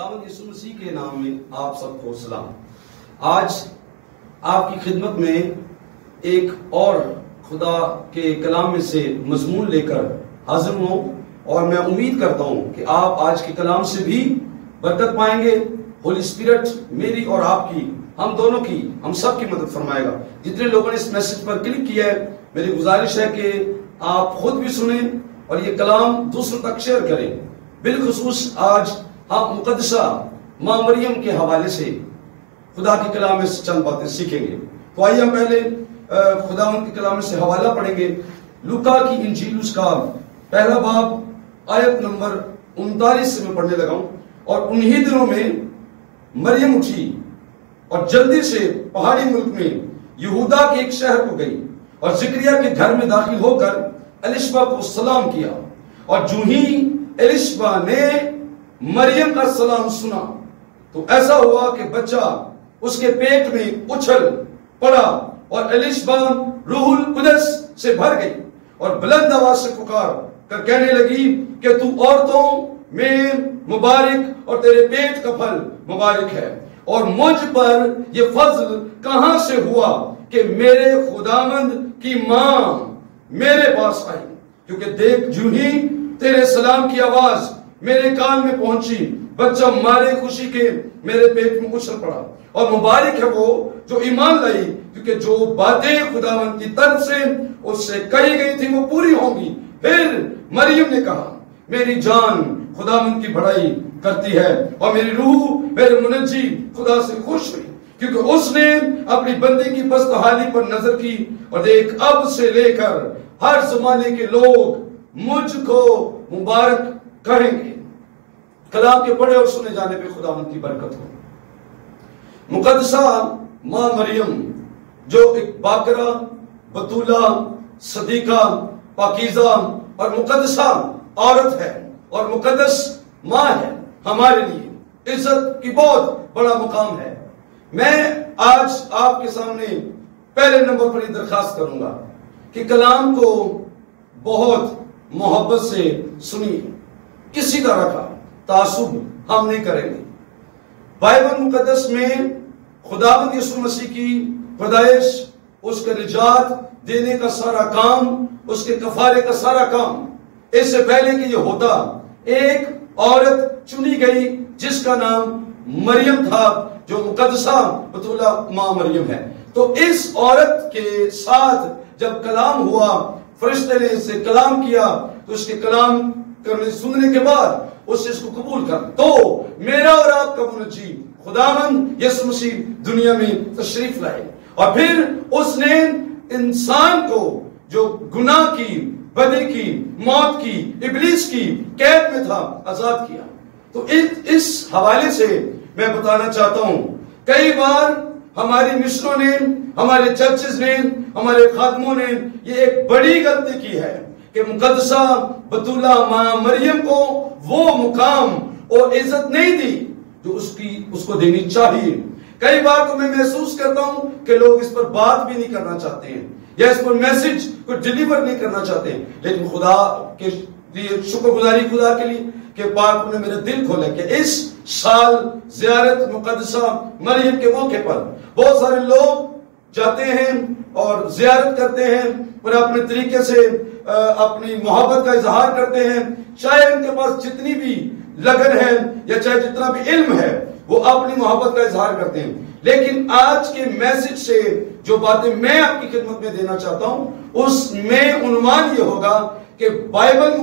خداوند یسوع مسیح کے نام میں آپ سب کو سلام۔ آج آپ کی خدمت میں ایک اور خدا کے کلام میں سے مضمون لے کر حاضر ہوں، اور میں امید کرتا ہوں کہ آپ آج کے کلام سے بھی برکت پائیں گے۔ ہولی اسپرٹ میری اور آپ کی، ہم دونوں کی، ہم سب کی مدد فرمائے گا۔ جتنے لوگوں نے اس میسج پر کلک کیا ہے، میری گزارش ہے کہ آپ خود بھی سنیں اور یہ کلام دوسروں تک شیئر کریں۔ بالخصوص آج ہم مقدسہ ماں مریم کے حوالے سے خدا کے کلام میں سے چند باتیں سیکھیں گے۔ تو آئیے ہم پہلے خداوند کے کلام میں سے حوالہ پڑھیں گے۔ لوکا کی انجیل اس کا پہلا باب آیت نمبر 39 سے میں پڑھنے لگا ہوں۔ اور انہی دنوں میں مریم اٹھی اور جلدی سے پہاڑی ملک میں یہودا کے ایک شہر کو گئی، اور زکریا کے گھر میں داخل ہو کر الیشبا کو سلام کیا۔ اور جو ہی الیشبا نے مریم کا سلام سنا تو ایسا ہوا کہ بچہ اس کے پیٹ میں اچھل پڑا، اور الیشبا روح القدس سے بھر گئی اور بلند آواز سے پکار کر کہنے لگی کہ تو عورتوں میں مبارک اور تیرے پیٹ کا پھل مبارک ہے، اور مجھ پر یہ فضل کہاں سے ہوا کہ میرے خداوند کی ماں میرے پاس آئی، کیونکہ دیکھ جو ہی تیرے سلام کی آواز میرے کان میں پہنچی، بچہ مارے خوشی کے میرے پیٹ میں اچھل پڑا۔ اور مبارک ہے وہ جو ایمان لائی، کیونکہ جو باتیں خداوند کی طرف سے اس سے کہی گئی تھی وہ پوری ہوں گی۔ پھر مریم نے کہا، میری جان خداوند کی بڑائی کرتی ہے، اور میری روح میرے منجی خدا سے خوش ہوئی، کیونکہ اس نے اپنی بندی کی پست حالی پر نظر کی۔ اور دیکھ اب سے لے کر ہر زمانے کے لوگ مجھ کو مبارک کہیں گے۔ کلام کے پڑھے اور سنے جانے پہ خداوند کی برکت ہو۔ مقدسہ ماں مریم جو ایک باکرہ، بطولہ، صدیقہ، پاکیزہ اور مقدسہ عورت ہے اور مقدس ماں ہے، ہمارے لیے عزت کی بہت بڑا مقام ہے۔ میں آج آپ کے سامنے پہلے نمبر پر یہ درخواست کروں گا کہ کلام کو بہت محبت سے سنیے، کسی طرح کا تعصب ہم نہیں کریں گے۔ بائبل مقدس میں خداوند یسوع مسیح کی پیدائش، اس کے نجات دینے کا سارا کام، اس کے کفارے کا سارا کام، اس سے پہلے کہ یہ ہوتا ایک عورت چنی گئی جس کا نام مریم تھا، جو مقدسہ بطولہ ماں مریم ہے۔ تو اس عورت کے ساتھ جب کلام ہوا، فرشتے نے اس سے کلام کیا، تو اس کے کلام کرنے سننے کے بعد اس کو قبول کر، تو میرا اور آپ کا منجی خداوند یسوع مسیح دنیا میں تشریف لائے، اور پھر اس نے انسان کو جو گناہ کی، بدی کی، موت کی، ابلیس کی قید میں تھا، آزاد کیا۔ تو اس حوالے سے میں بتانا چاہتا ہوں، کئی بار ہماری مشنوں نے، ہمارے چرچز نے، ہمارے خادموں نے یہ ایک بڑی غلطی کی ہے کہ مقدسہ بطولہ ماں مریم کو وہ مقام اور عزت نہیں دی جو اس کو دینی چاہیے۔ کئی بار تو میں محسوس کرتا ہوں کہ لوگ اس پر بات بھی نہیں کرنا چاہتے ہیں، یا اس پر میسج کو ڈیلیور نہیں کرنا چاہتے ہیں، لیکن خدا کے لیے شکر گزاری خدا کے لیے کہ پاک نے میرے دل کھولا کہ اس سال زیارت مقدسہ مریم کے موقع پر بہت سارے لوگ جاتے ہیں اور زیارت کرتے ہیں، اور اپنے طریقے سے اپنی محبت کا اظہار کرتے ہیں، چاہے ان کے پاس جتنی بھی لگن ہے یا چاہے جتنا بھی علم ہے، وہ اپنی محبت کا اظہار کرتے ہیں۔ لیکن آج کے میسج سے جو باتیں میں آپ کی خدمت میں دینا چاہتا ہوں، اس میں عنوان یہ ہوگا کہ بائبل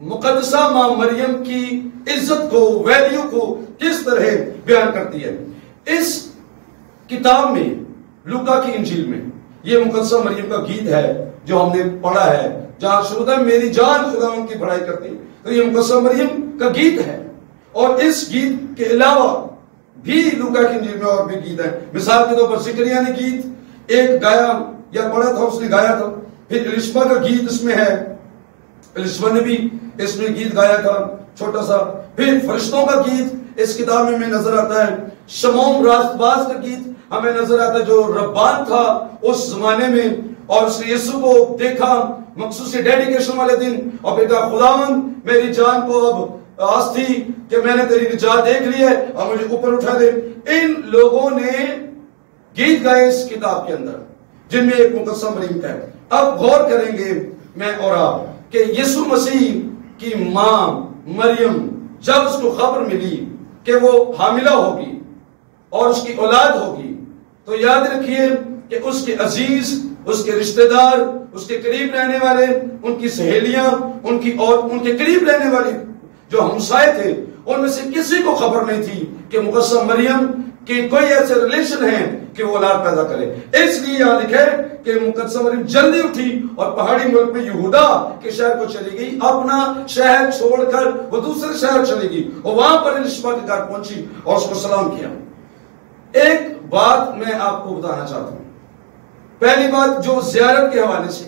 مقدسہ ماں مریم کی عزت کو، ویلیو کو کس طرح بیان کرتی ہے۔ اس کتاب میں، لوکا کی انجیل میں، یہ مقدسہ مریم کا گیت ہے جو ہم نے پڑھا ہے، جہاں شروع ہے میری جان خداوند کی بڑائی کرتی، تو یہ مقدسہ مریم کا گیت ہے۔ اور اس گیت کے علاوہ بھی لوکا کی انجیل میں اور بھی گیت ہیں۔ مثال کے طور پر زکریا نے گیت ایک گایا یا پڑھا تھا، اس نے گایا تھا۔ پھر الیشبا کا گیت اس میں ہے، الیشبا نے بھی اس میں گیت گایا تھا چھوٹا سا۔ پھر فرشتوں کا گیت اس کتاب میں ہمیں نظر آتا ہے۔ شمعون راست باز کا گیت ہمیں نظر آتا ہے جو ربان تھا اس زمانے میں، اور اس نے یسوع کو دیکھا مخصوص ڈیڈیکیشن والے دن، اور بیٹا خداوند میری جان کو اب آس تھی کہ میں نے تیری نجات دیکھ لی ہے اور مجھے اوپر اٹھا دے. ان لوگوں نے گیت گائے اس کتاب کے اندر جن میں ایک مقدسہ مریم کا ہے. اب غور کریں گے میں اور آپ کہ یسوع مسیح کی ماں مریم جب اس کو خبر ملی کہ وہ حاملہ ہوگی اور اس کی اولاد ہوگی تو یاد رکھیے کہ اس کے عزیز، اس کے رشتہ دار، اس کے قریب رہنے والے، ان کی سہیلیاں، ان کے قریب رہنے والی جو ہمسائے تھے ان میں سے کسی کو خبر نہیں تھی کہ مقدسہ مریم کی کوئی ایسے ریلیشن ہیں کہ وہ اولاد پیدا کرے. اس لیے یہاں لکھے کہ مقدسہ مریم جلدی اٹھی اور پہاڑی ملک میں یہودا کے شہر کو چلی گئی. اپنا شہر چھوڑ کر وہ دوسرے شہر چلی گئی اور وہاں پر الشبا کے گھر پہنچی اور اس کو سلام کیا. ایک بات میں آپ کو بتانا چاہتا ہوں. پہلی بات جو زیارت کے حوالے سے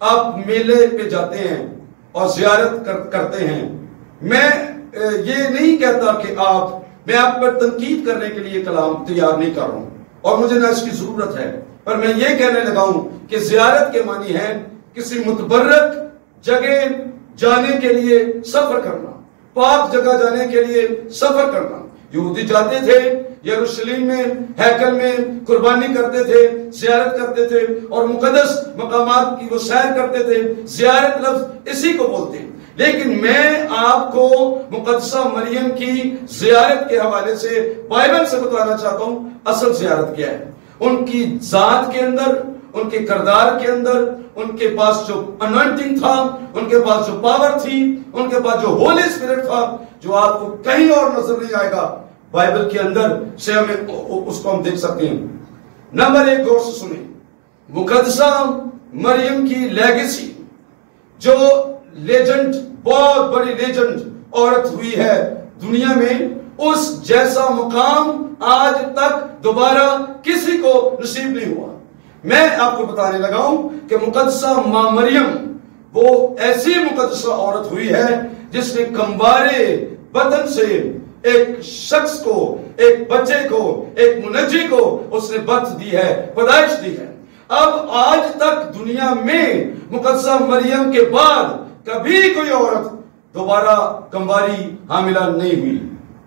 آپ میلے پہ جاتے ہیں اور زیارت کرتے ہیں، میں یہ نہیں کہتا کہ میں آپ پر تنقید کرنے کے لیے کلام تیار نہیں کر رہا ہوں اور مجھے نہ اس کی ضرورت ہے، پر میں یہ کہنے لگا ہوں کہ زیارت کے معنی ہے کسی متبرک جگہ جانے کے لیے سفر کرنا، پاک جگہ جانے کے لیے سفر کرنا. یہودی جاتے تھے یروشلم میں، ہیکل میں قربانی کرتے تھے، زیارت کرتے تھے اور مقدس مقامات کی وہ سیر کرتے تھے. زیارت لفظ اسی کو بولتے ہیں. لیکن میں آپ کو مقدسہ مریم کی زیارت کے حوالے سے بائبل سے بتانا چاہتا ہوں اصل زیارت کیا ہے. ان کی ذات کے اندر، ان کے کردار کے اندر، ان کے پاس جو انوائنٹنگ تھا، ان کے پاس جو پاور تھی، ان کے پاس جو ہولی اسپرٹ تھا، جو آپ کو کہیں اور نظر نہیں آئے گا، بائبل کے اندر سے اس کو ہم دیکھ سکتے ہیں. نمبر ایک غور سے سنیں، مقدسہ مریم کی لیگیسی جو لیجنڈ، بہت بڑی لیجنڈ عورت ہوئی ہے دنیا میں، اس جیسا مقام آج تک دوبارہ کسی کو نصیب نہیں ہوا. میں آپ کو بتانے لگا ہوں کہ مقدسہ ماں مریم وہ ایسی مقدسہ عورت ہوئی ہے جس نے کمبارے بدن سے ایک شخص کو، ایک بچے کو، ایک منجی کو اس نے برتھ دی ہے، پیدائش دی ہے. اب آج تک دنیا میں مقدسہ مریم کے بعد کبھی کوئی عورت دوبارہ کمباری حاملہ نہیں ہوئی.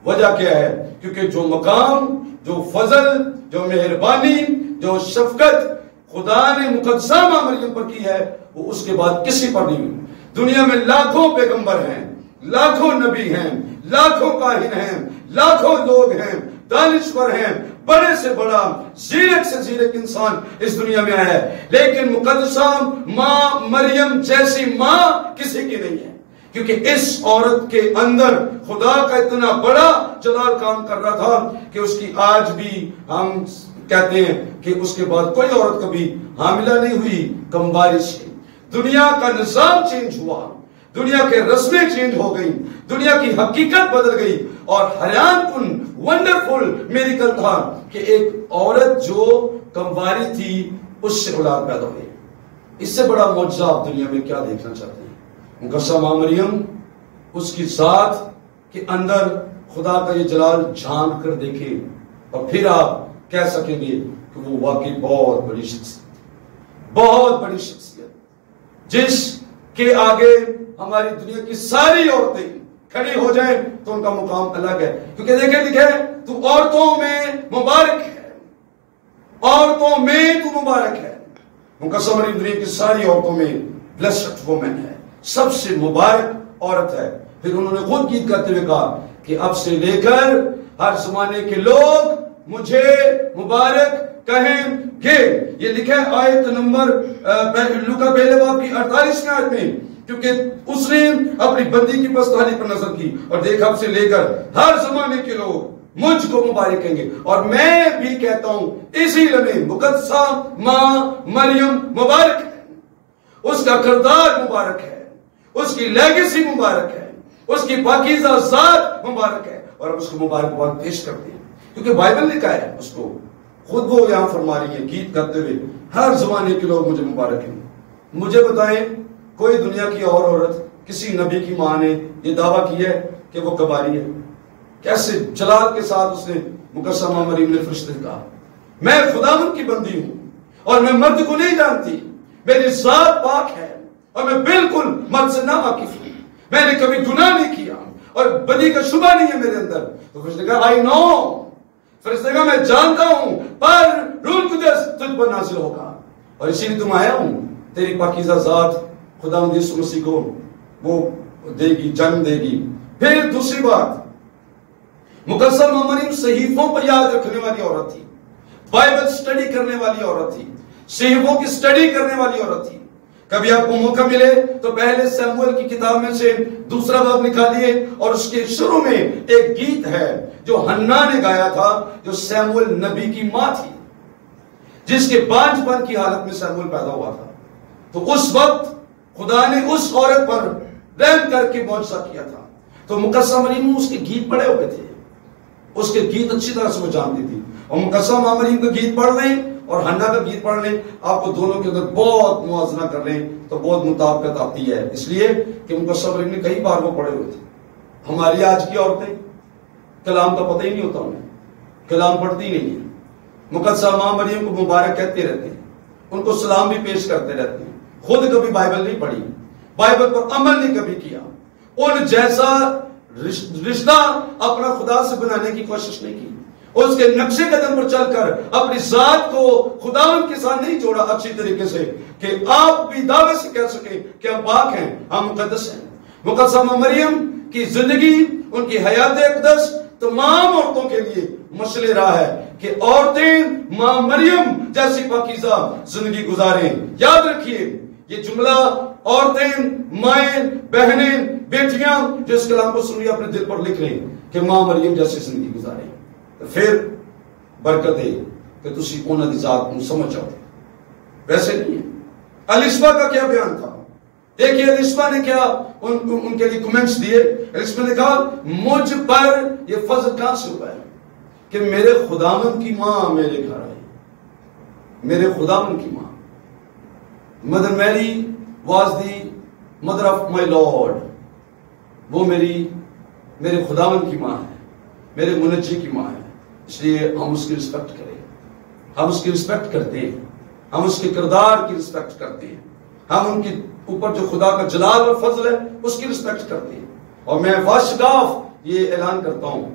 وجہ کیا ہے؟ کیونکہ جو مقام، جو فضل، جو مہربانی، جو شفقت خدا نے مقدسہ ماں مریم پر کی ہے وہ اس کے بعد کسی پر نہیں ہوئی. دنیا میں لاکھوں پیغمبر ہیں، لاکھوں نبی ہیں، لاکھوں کاہن ہیں، لاکھوں لوگ ہیں، دانشور ہیں، بڑے سے بڑا، زیرک سے زیرک انسان اس دنیا میں آیا ہے، لیکن مقدسہ ماں مریم جیسی ماں کسی کی نہیں ہے. کیونکہ اس عورت کے اندر خدا کا اتنا بڑا جلال کام کر رہا تھا کہ اس کی آج بھی ہم کہتے ہیں کہ اس کے بعد کوئی عورت کبھی حاملہ نہیں ہوئی کمباری سے. دنیا کا نظام چینج ہوا، دنیا کے رسمیں چینج ہو گئی، دنیا کی حقیقت بدل گئی اور حیران کن ونڈرفل میریکل تھا کہ ایک عورت جو کمباری تھی اس سے اولاد پیدا ہوئی. اس سے بڑا معجزہ آپ دنیا میں کیا دیکھنا چاہتے ہیں؟ مقدسہ ماں مریم، اس کی ذات کے اندر خدا کا یہ جلال جھانک کر دیکھیں اور پھر آپ کہہ سکیں گے کہ وہ واقعی بہت بڑی شخصیت، بہت بڑی شخصیت جس کے آگے ہماری دنیا کی ساری عورتیں کھڑی ہو جائیں تو ان کا مقام الگ ہے. کیونکہ دیکھیں لکھے تو عورتوں میں مبارک ہے، عورتوں میں تو مبارک ہے. مقدسہ مریم دنیا کی ساری عورتوں میں بلیسڈ وومن ہے، سب سے مبارک عورت ہے. پھر انہوں نے خود گیت کرتے ہوئے کہا کہ اب سے لے کر ہر زمانے کے لوگ مجھے مبارک کہیں گے. یہ لکھا ہے آیت نمبر لوکا پہلے باب کی 48 آیت میں، کیونکہ اس نے اپنی بندی کی پستانی پر نظر کی اور دیکھا اب سے لے کر ہر زمانے کے لوگ مجھ کو مبارک کہیں گے. اور میں بھی کہتا ہوں اسی لمحے مقدسہ ماں مریم مبارک ہے، اس کا کردار مبارک ہے، اس کی لیگیسی مبارک ہے، اس کی پاکیزہ ذات مبارک ہے اور ہم اس کو مبارکباد پیش کرتے ہیں. کیونکہ بائبل لکھا ہے اس کو، خود وہ یہاں فرما رہی ہے گیت کرتے ہوئے ہر زمانے کے لوگ مجھے مبارک ہیں. مجھے بتائیں کوئی دنیا کی اور عورت، کسی نبی کی ماں نے یہ دعویٰ کیا ہے کہ وہ کباری ہے؟ کیسے جلال کے ساتھ اس نے مقدسہ ماں مریم نے فرشتے سے کہا میں خداوند کی بندی ہوں اور میں مرد کو نہیں جانتی، میری ذات پاک ہے اور میں بالکل مرد سے نہ واقف ہوں، میں نے کبھی گناہ نہیں کیا اور بدی کا شبہ نہیں ہے میرے اندر. تو فرشتے نے کہا آئی نو، فرشتے نے کہا میں جانتا ہوں، پر روح القدس تجھ پر نازل ہوگا اور اسی لیے تم آیا ہوں. تیری پاکیزہ ذات خداوند یسوع مسیح کو وہ دے گی، جنم دے گی. پھر دوسری بات، مقدسہ مریم صحیفوں پر یاد رکھنے والی عورت تھی، بائبل سٹڈی کرنے والی عورت تھی، صحیفوں کی سٹڈی کرنے والی عورت تھی. کبھی آپ کو موقع ملے تو پہلے سیموئل کی کتاب میں سے دوسرا باب نکالیے اور اس کے شروع میں ایک گیت ہے جو حنا نے گایا تھا، جو سیموئل نبی کی ماں تھی، جس کے بانجھ پن کی حالت میں سیموئل پیدا ہوا تھا. تو اس وقت خدا نے اس عورت پر رحم کر کے معجزہ کیا تھا. تو مقدسہ مریم اس کے گیت پڑھے ہوئے تھے، اس کے گیت اچھی طرح سے وہ جانتی تھی. اور مقدسہ مریم کا گیت پڑھ لیں اور حنا کا گیت پڑھ لیں، آپ کو دونوں کے اندر بہت موازنہ کر لیں تو بہت مطابقت آتی ہے. اس لیے کہ مقدسہ مریم نے کئی بار وہ پڑھے ہوئے تھے. ہماری آج کی عورتیں کلام کا پتہ ہی نہیں ہوتا انہیں، کلام پڑھتی نہیں ہیں. مقدسہ مریم کو مبارک کہتے رہتے ہیں، ان کو سلام بھی پیش کرتے رہتے ہیں، خود کبھی بائبل نہیں پڑھی، بائبل پر عمل نہیں کبھی کیا، ان جیسا رشتہ اپنا خدا سے بنانے کی کوشش نہیں کی، اس کے نقشے قدم پر چل کر اپنی ذات کو خداوند کے ساتھ نہیں جوڑا اچھی طریقے سے کہ آپ بھی دعوے سے کہہ سکیں کہ ہم پاک ہیں، ہم مقدس ہیں. مقدسہ مریم کی زندگی، ان کی حیات اقدس تمام عورتوں کے لیے مشعل راہ ہے کہ عورتیں ماں مریم جیسی پاکیزہ زندگی گزاریں. یاد رکھیے یہ جملہ، عورتیں، مائیں، بہنیں، بیٹیاں جو اس کلام کو سنیے اپنے دل پر لکھ لیں کہ ماں مریم جیسی زندگی گزاریں. پھر برکت ہے کہ تسی انہاں دی ذات کو سمجھ جاؤ. ویسے نہیں ہے. الشبا کا کیا بیان تھا؟ دیکھیے الشبا نے کیا ان کے لیے کمنٹس دیے. الشبا نے کہا مجھ پر یہ فضل کہاں سے ہوا ہے کہ میرے خداوند کی ماں میرے گھر آئی. میرے خداوند کی ماں، مدر میری was the mother of my lord. وہ میرے خداوند کی ماں ہے، میرے منجی کی ماں ہے. اس لیے ہم اس کی رسپیکٹ کریں، ہم اس کی رسپیکٹ کرتے ہیں، ہم اس کے کردار کی رسپیکٹ کرتے ہیں، ہم ان کے اوپر جو خدا کا جلال اور فضل ہے اس کی رسپیکٹ کرتے ہیں. اور میں واشگاف یہ اعلان کرتا ہوں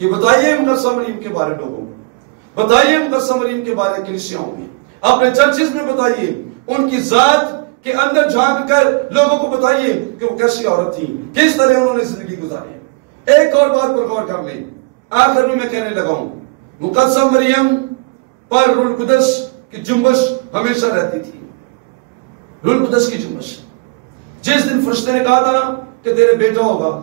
کہ بتائیے مقدسہ مریم کے بارے لوگوں کو، بتائیے مقدسہ مریم کے بارے کلیسیاؤں میں، اپنے چرچز میں بتائیے، ان کی ذات کے اندر جھانک کر لوگوں کو بتائیے کہ وہ کیسی عورت تھی، کس طرح انہوں نے زندگی گزاری. ایک اور بات پر غور کر لیں، آخر میں کہنے لگا ہوں، مقدسہ مریم پر روح القدس کی جنبش ہمیشہ رہتی تھی. روح القدس کی جنبش. جس دن فرشتے نے کہا تھا نا کہ تیرے بیٹا ہوگا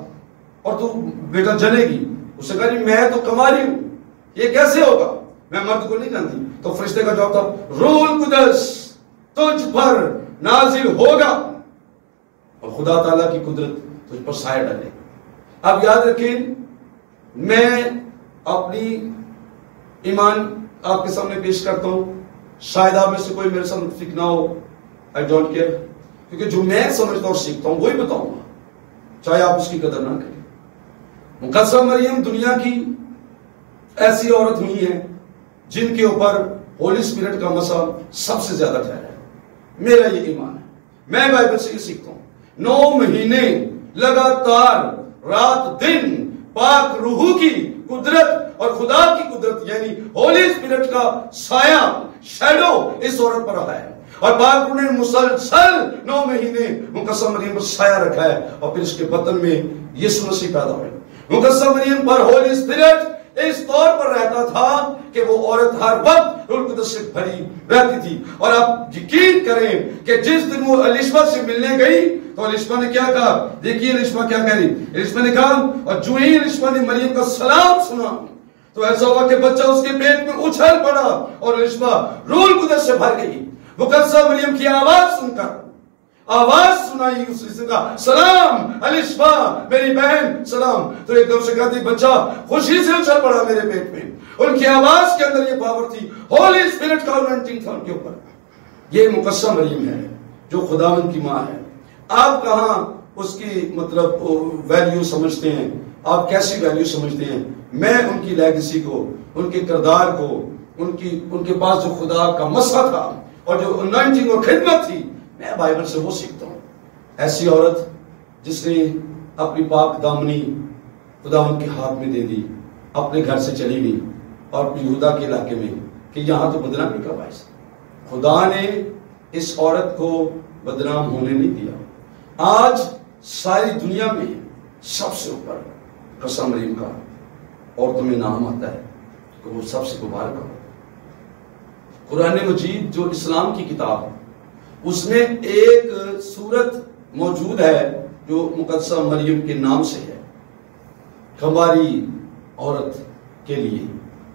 اور تو بیٹا جنے گی، اسے کہا جی میں تو کماری ہوں، یہ کیسے ہوگا، میں مرد کو نہیں جانتی. تو فرشتے کا جواب تھا روح القدس تجھ پر نازل ہوگا اور خدا تعالیٰ کی قدرت تجھ پر سایہ ڈالے. اب یاد رکھیں، میں اپنی ایمان آپ کے سامنے پیش کرتا ہوں، شاید آپ میں سے کوئی میرے ساتھ متفق نہ ہو، I don't care، کیونکہ جو میں سمجھتا اور سیکھتا ہوں وہی بتاؤں گا، چاہے آپ اس کی قدر نہ کریں. مقدسہ مریم دنیا کی ایسی عورت ہوئی ہے جن کے اوپر ہولی اسپرٹ کا مسا سب سے زیادہ ٹھہرا ہے. میرا یہ ایمان ہے، میں بائبل سے یہ سیکھتا ہوں. 9 مہینے لگاتار رات دن پاک روح کی قدرت اور خدا کی قدرت یعنی ہولی اسپرٹ کا سایہ، شیڈو اس عورت پر رہا ہے. اور پاک روح نے مسلسل 9 مہینے مقدسہ مریم پر سایہ رکھا ہے اور پھر اس کے بدن میں یسوع مسیح پیدا ہوئے. مقدسہ مریم پر ہولی اسپرٹ اس طور پر رہتا تھا کہ وہ عورت ہر وقت روح القدس سے بھری رہتی تھی. اور آپ یقین کریں کہ جس دن وہ الشبا سے ملنے گئی تو الشبا نے کیا کہا، دیکھیے الشبا کیا کہہ رہی. الشبا نے کہا، اور جو ہی الشبا نے مریم کا سلام سنا تو ایسا ہوا کہ بچہ اس کے پیٹ میں اچھل پڑا اور الشبا روح القدس سے بھر گئی. مقدسہ مریم کی آواز سن کر، آواز سنائی اس نے کہا سلام الشبا میری بہن سلام. تو ایک دم سے کہتی بچہ خوشی سے اچھل پڑا میرے پیٹ میں. ان کی آواز کے اندر یہ پاور تھی، ہولی اسپرٹ کا انوائنٹنگ تھا ان کے اوپر. یہ مقدسہ مریم ہے جو خداوند کی ماں ہے. آپ کہاں اس کی مطلب ویلیو سمجھتے ہیں، آپ کیسی ویلیو سمجھتے ہیں؟ میں ان کی لیگیسی کو، ان کے کردار کو، ان کے پاس جو خدا کا مسا تھا اور جو انوائنٹنگ اور خدمت تھی، میں بائبل سے وہ سیکھتا ہوں. ایسی عورت جس نے اپنی پاک دامنی خداوند کے ہاتھ میں دے دی، اپنے گھر سے چلی گئی اور یہودا کے علاقے میں کہ یہاں تو بدنامی کا باعث ہے۔ خدا نے اس عورت کو بدنام ہونے نہیں دیا۔ آج ساری دنیا میں سب سے اوپر قصہ مریم کا عورتوں میں نام آتا ہے کہ وہ سب سے مبارک ہو۔ قرآن مجید جو اسلام کی کتاب، اس میں ایک سورت موجود ہے جو مقدسہ مریم کے نام سے ہے، ہماری عورت کے لیے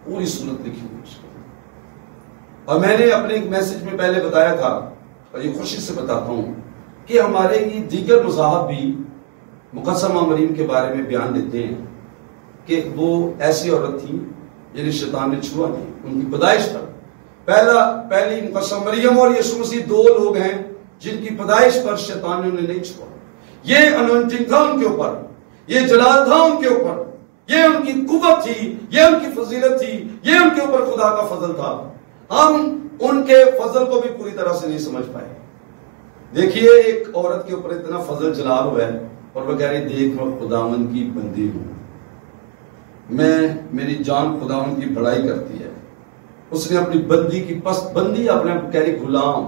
پوری سورت لکھی ہوئی ہے۔ اور میں نے اپنے ایک میسج میں پہلے بتایا تھا اور یہ خوشی سے بتاتا ہوں کہ ہمارے یہ دیگر مذاہب بھی مقدسہ مریم کے بارے میں بیان دیتے ہیں کہ وہ ایسی عورت تھی جنہیں شیطان نے چھوا نہیں، ان کی پیدائش پر پہلی مقدسہ مریم اور یسوع مسیح دو لوگ ہیں جن کی پیدائش پر شیطان نے انہیں نہیں چھوا۔ یہ انوائنٹنگ تھا ان کے اوپر، یہ جلال تھا ان کے اوپر، یہ ان کی قوت تھی، یہ ان کی فضیلت تھی، یہ ان کے اوپر خدا کا فضل تھا۔ ہم ان کے فضل کو بھی پوری طرح سے نہیں سمجھ پائے۔ دیکھیے ایک عورت کے اوپر اتنا فضل جلال ہوا ہے اور وہ کہہ رہی دیکھ میں خداوند کی بندی ہوں، میری جان خداوند کی بڑائی کرتی ہے۔ اس نے اپنی بندی کی پس بندی اپنے آپ کہہ رہی غلام،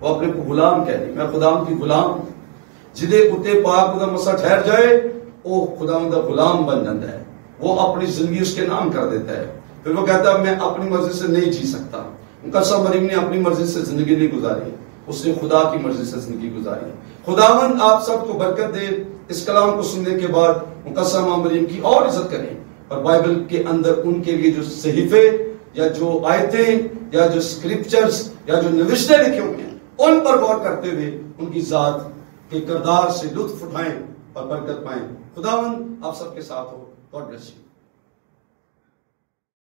وہ اپنے کو غلام کہہ رہی، میں خداوند کی غلام جدے کتے پاک خدا مسا ٹھہر جائے وہ خداوند کا غلام بن جاتا ہے، وہ اپنی زندگی اس کے نام کر دیتا ہے۔ پھر وہ کہتا ہے میں اپنی مرضی سے نہیں جی سکتا۔ مقدسہ مریم نے اپنی مرضی سے زندگی نہیں گزاری، اس نے خدا کی مرضی سے زندگی گزاری۔ خداوند آپ سب کو برکت دے۔ اس کلام کو سننے کے بعد مقدسہ مریم کی اور عزت کریں اور بائبل کے اندر ان کے لیے جو صحیفے یا جو آیتیں یا جو اسکرپچرز یا جو نوشتے لکھے ہوئے ہیں ان پر غور کرتے ہوئے ان کی ذات کے کردار سے لطف اٹھائیں اور برکت پائیں۔ خداوند آپ سب کے ساتھ ہو۔ God bless you.